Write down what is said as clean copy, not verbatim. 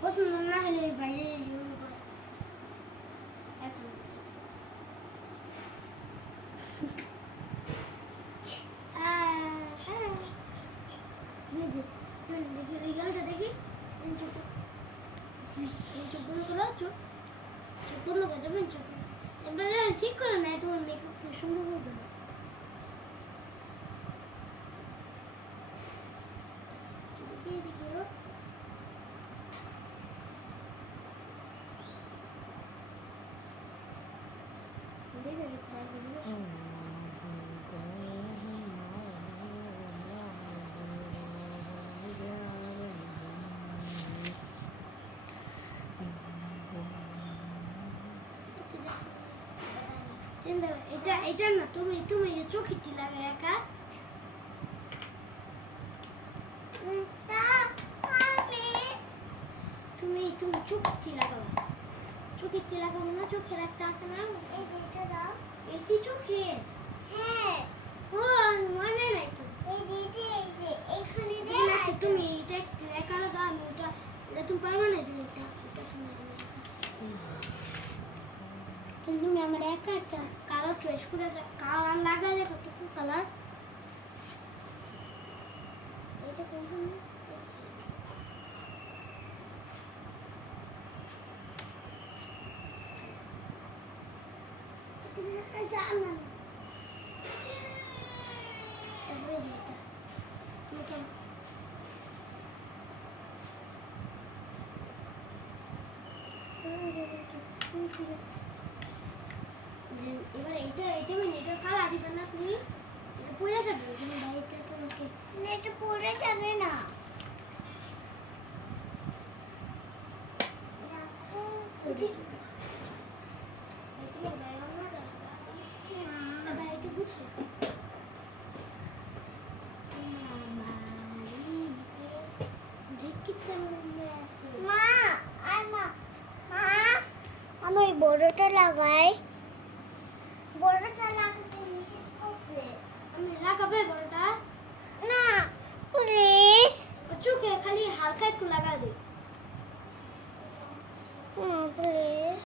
পছন্দ না হলে বাইরে এখন দেখি গালটা দেখি চোখ বন্ধ করো চোখ বন্ধ করে যাবেন চোখ এবার ঠিক করে না তোমার মেকআপ সুন্দর করবে না এটা এটা না তুমি তুমি চোখে লাগাই একা তুমি তুমি চোখে লাগাবা চোখে লাগাবো না চোখের একটা আছে না এই যে এটা দাও এই চোখে হ্যাঁ ও মনে নাই তো এই যে এই যে এইখানে দে আচ্ছা তুমি এটা একটু একা লাগা আমি ওটা তুমি পারবে না তুমি এটা শুনে তুমি আমার একা একটা কালার চয়েস করে কালার লাগাই দেখো তো কোন কালার এই যে কোন জানা তারপরে এটা এবার এটা এটা মানে এটা কালা দিবে না তুমি এটা পড়ে যাবে তুমি ভাইটা তোমাকে না এটা পড়ে যাবে না আমার বড়টা লাগাই বড়টা লাগাতে নিষেধ করছে আমি লাগাবে বড়টা না প্লিজ চোখে খালি হালকা একটু লাগা দে প্লিজ